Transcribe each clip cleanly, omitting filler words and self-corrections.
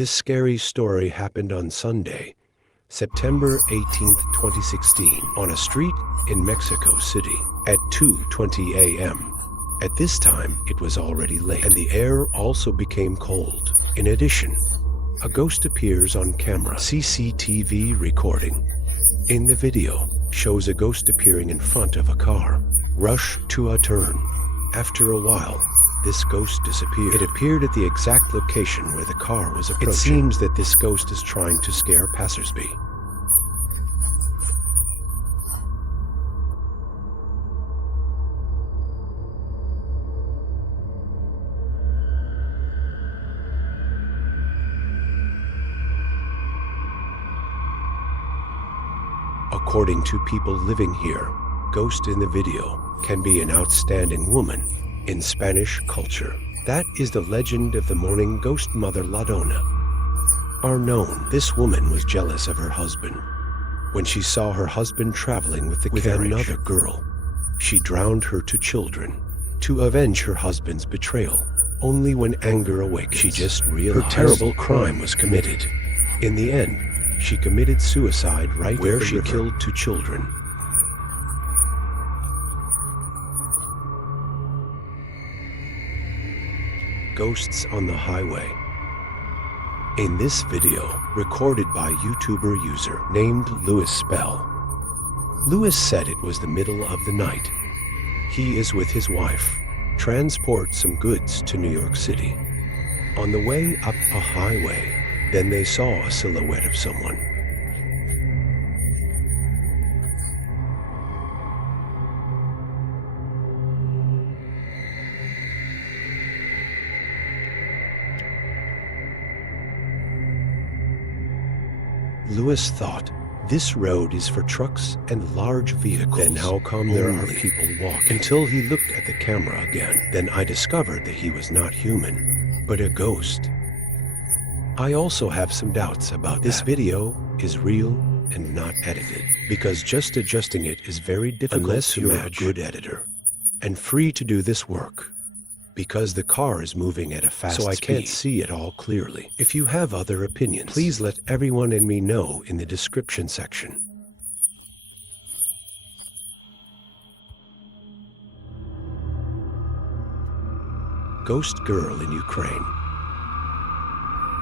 This scary story happened on Sunday, September 18th, 2016, on a street in Mexico City at 2:20 a.m. At this time, it was already late, and the air also became cold. In addition, a ghost appears on camera. CCTV recording in the video shows a ghost appearing in front of a car. Rush to a turn. After a while, this ghost disappeared. It appeared at the exact location where the car was approaching. It seems that this ghost is trying to scare passersby. According to people living here, ghost in the video can be an outstanding woman in Spanish culture. That is the legend of the mourning ghost mother La Dona. Are known, this woman was jealous of her husband. When she saw her husband traveling with another girl, she drowned her two children to avenge her husband's betrayal. Only when anger awakens, she just realized her terrible crime was committed. In the end, she committed suicide right where she killed two children. Ghosts on the highway. In this video, recorded by YouTuber user named Lewis Spell, Lewis said it was the middle of the night. He is with his wife, transport some goods to New York City. On the way up a highway, then they saw a silhouette of someone. Lewis thought, this road is for trucks and large vehicles. Then how come there are people walking? Until he looked at the camera again. Then I discovered that he was not human, but a ghost. I also have some doubts about this. Video is real and not edited, because just adjusting it is very difficult unless you're a good editor and free to do this work, because the car is moving at a fast speed, so I can't see it all clearly. If you have other opinions, please let everyone and me know in the description section. Ghost girl in Ukraine.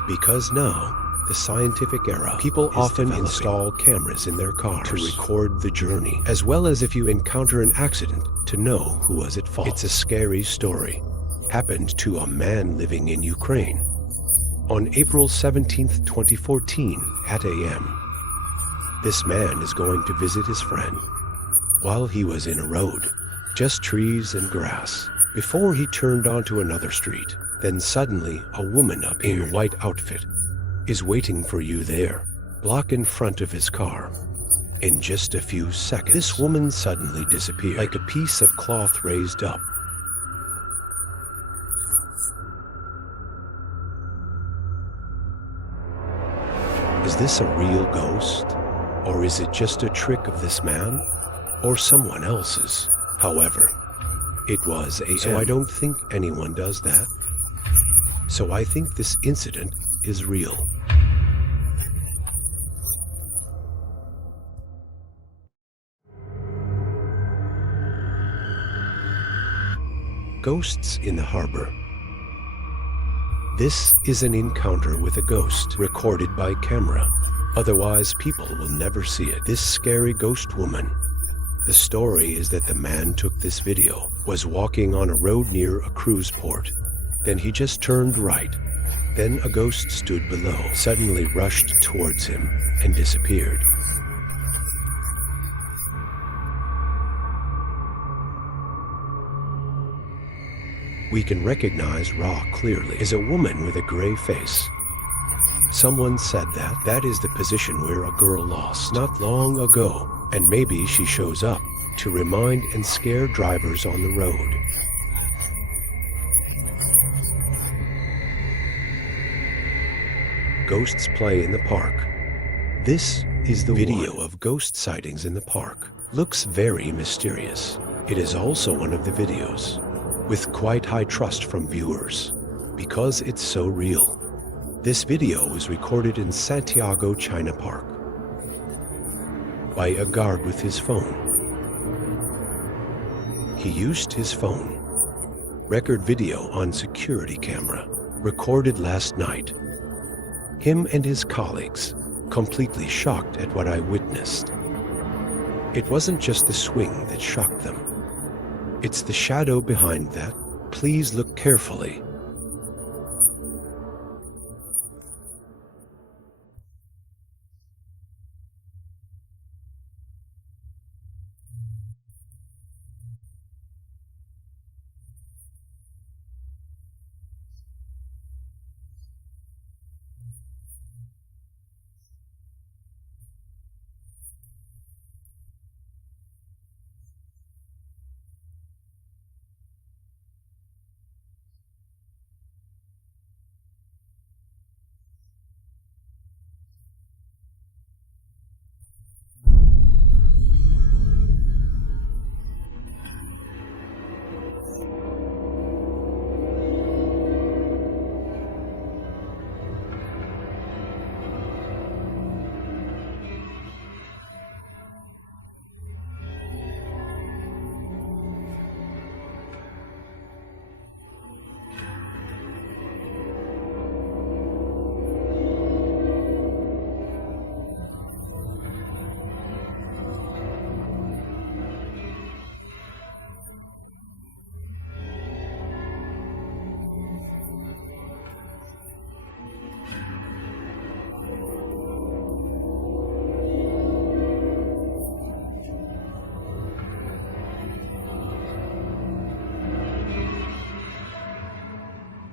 Because now, the scientific era, people often install cameras in their cars to record the journey, as well as if you encounter an accident, to know who was at fault. It's a scary story. Happened to a man living in Ukraine. On April 17th, 2014, at a.m. This man is going to visit his friend. While he was in a road, just trees and grass, before he turned onto another street, then suddenly a woman up in a white outfit is waiting for you there, block in front of his car. In just a few seconds, this woman suddenly disappeared, like a piece of cloth raised up. Is this a real ghost? Or is it just a trick of this man? Or someone else's? However, it was a.m. So I don't think anyone does that. So I think this incident is real. Ghosts in the harbor. This is an encounter with a ghost recorded by camera. Otherwise, people will never see it. This scary ghost woman. The story is that the man took this video, was walking on a road near a cruise port. Then he just turned right. Then a ghost stood below, suddenly rushed towards him, and disappeared. We can recognize Ra clearly as a woman with a gray face. Someone said that is the position where a girl lost not long ago, and maybe she shows up to remind and scare drivers on the road. Ghosts play in the park. This is the video of ghost sightings in the park. Looks very mysterious. It is also one of the videos with quite high trust from viewers, because it's so real. This video was recorded in Santiago, China Park by a guard with his phone. He used his phone. Record video on security camera, recorded last night. Him and his colleagues, completely shocked at what I witnessed. It wasn't just the swing that shocked them. It's the shadow behind that. Please look carefully.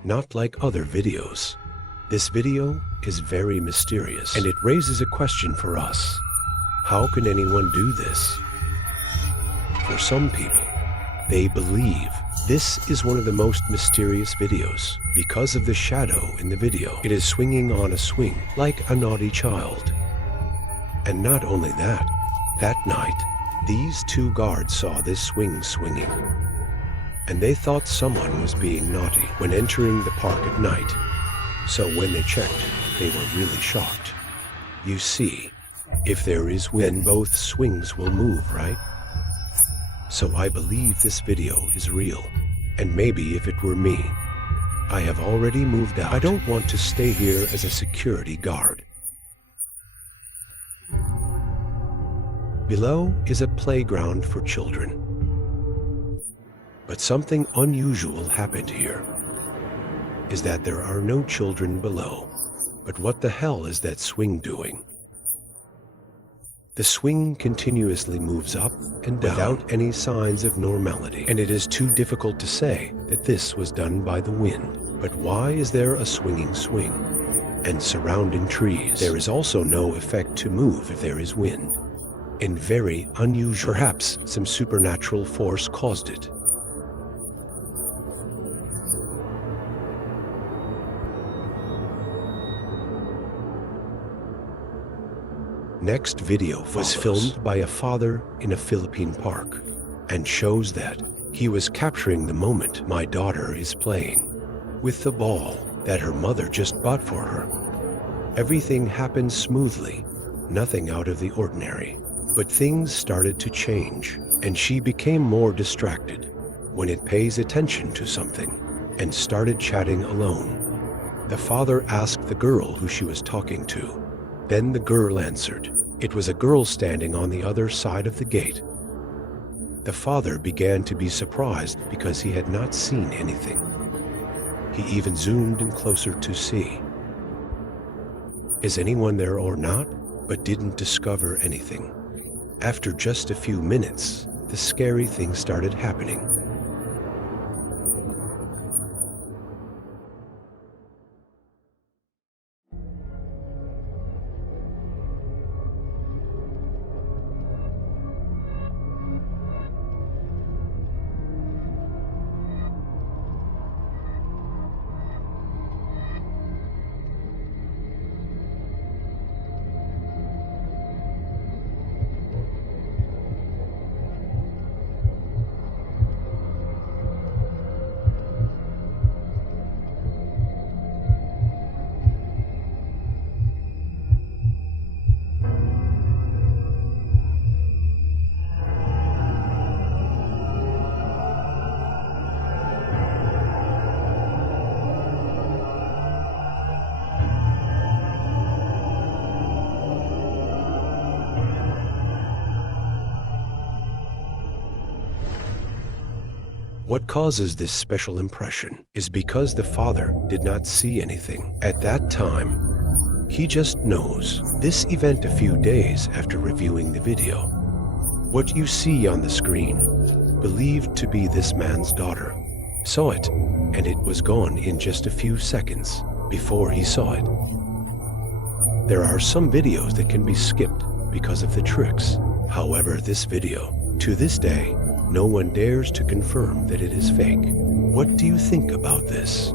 Not like other videos. This video is very mysterious, and it raises a question for us. How can anyone do this? For some people, they believe this is one of the most mysterious videos because of the shadow in the video. It is swinging on a swing like a naughty child. And not only that, that night, these two guards saw this swing swinging. And they thought someone was being naughty when entering the park at night. So when they checked, they were really shocked. You see, if there is wind, both swings will move, right? So I believe this video is real. And maybe if it were me, I have already moved out. I don't want to stay here as a security guard. Below is a playground for children. But something unusual happened here, is that there are no children below. But what the hell is that swing doing? The swing continuously moves up and down without any signs of normality, and it is too difficult to say that this was done by the wind. But why is there a swinging swing? And surrounding trees, there is also no effect to move if there is wind. And very unusual. Perhaps some supernatural force caused it. Next video was filmed by a father in a Philippine park and shows that he was capturing the moment my daughter is playing with the ball that her mother just bought for her. Everything happened smoothly, nothing out of the ordinary. But things started to change, and she became more distracted when it pays attention to something and started chatting alone. The father asked the girl who she was talking to. Then the girl answered. It was a girl standing on the other side of the gate. The father began to be surprised because he had not seen anything. He even zoomed in closer to see. Is anyone there or not? But didn't discover anything. After just a few minutes, the scary thing started happening. What causes this special impression is because the father did not see anything at that time. He just knows this event a few days after reviewing the video. What you see on the screen, believed to be this man's daughter, saw it, and it was gone in just a few seconds before he saw it. There are some videos that can be skipped because of the tricks. However, this video, to this day, no one dares to confirm that it is fake. What do you think about this?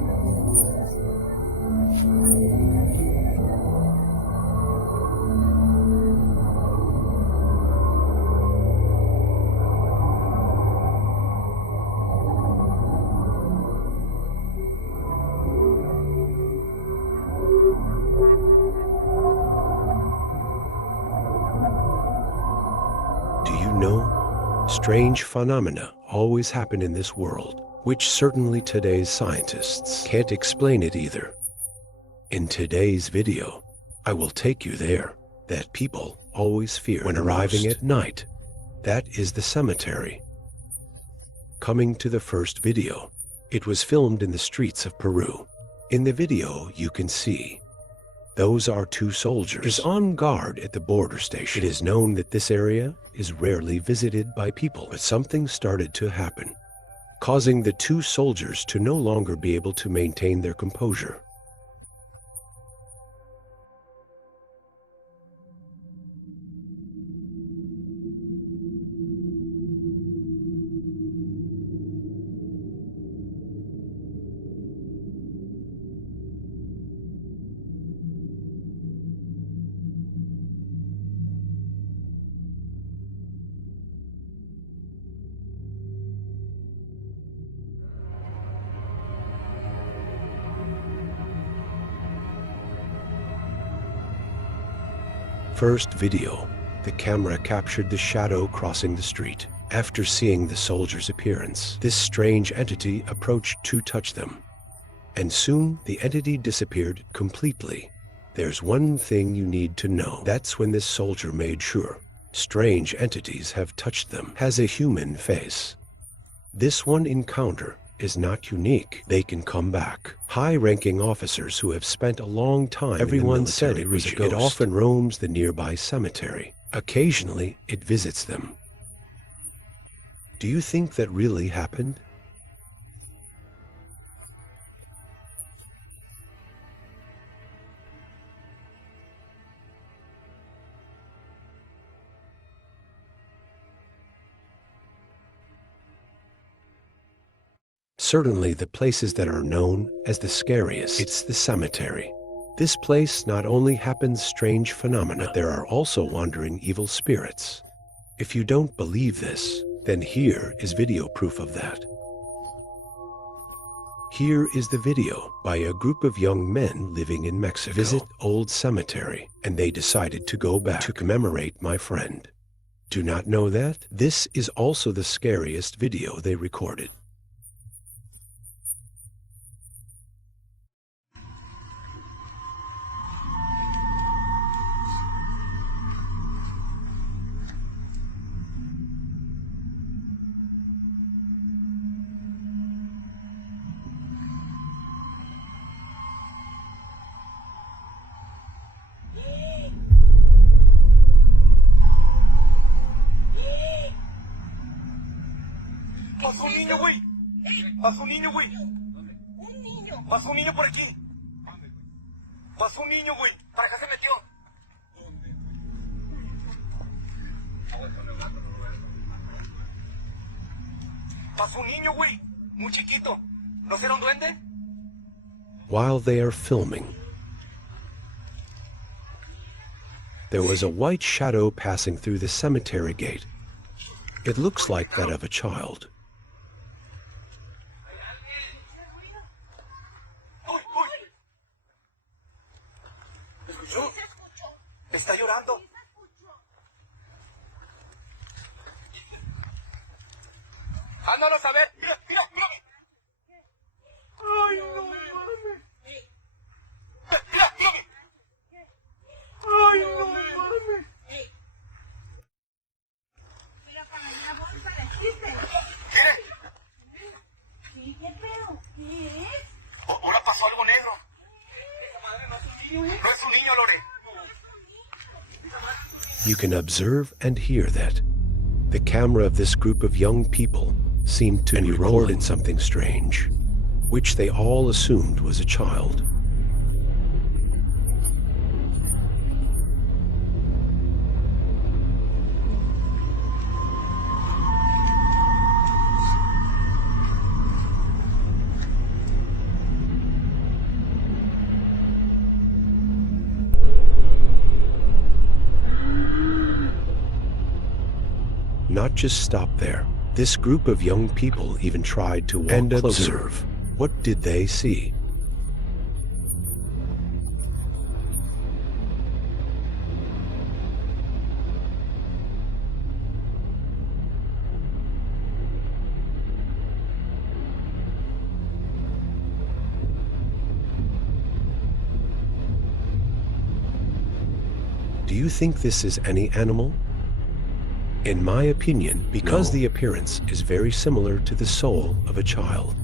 Do you know? Strange phenomena always happen in this world, which certainly today's scientists can't explain it either. In today's video, I will take you there, that people always fear when arriving at night. That is the cemetery. Coming to the first video, it was filmed in the streets of Peru. In the video, you can see those are two soldiers on guard at the border station. It is known that this area is rarely visited by people, but something started to happen, causing the two soldiers to no longer be able to maintain their composure. First video, the camera captured the shadow crossing the street. After seeing the soldier's appearance, this strange entity approached to touch them. And soon, the entity disappeared completely. There's one thing you need to know. That's when this soldier made sure strange entities have touched them. Has a human face. This one encounter is not unique. They can come back. High-ranking officers who have spent a long time everyone said it was a ghost. It often roams the nearby cemetery. Occasionally, it visits them. Do you think that really happened? Certainly the places that are known as the scariest, it's the cemetery. This place not only happens strange phenomena, but there are also wandering evil spirits. If you don't believe this, then here is video proof of that. Here is the video by a group of young men living in Mexico. Visit old cemetery, and they decided to go back to commemorate my friend. Do not know that? This is also the scariest video they recorded. Pasó un niño, güey. Pasó un niño, güey. Pasó un niño por aquí. Pasó un niño, güey. Para acá se metió. Pasó un niño, güey. Muy chiquito. ¿No será un duende? While they are filming, there was a white shadow passing through the cemetery gate. It looks like that of a child. Está llorando. Ándalos a ver. Mira, mira, mira. Ay, no mames. Mira, mira. Ay, no mames. Mira para allá, bolsa, existe. You can observe and hear that the camera of this group of young people seemed to be recorded something strange, which they all assumed was a child. Not just stop there. This group of young people even tried to walk and observe. What did they see? Do you think this is any animal? In my opinion, because the appearance is very similar to the soul of a child.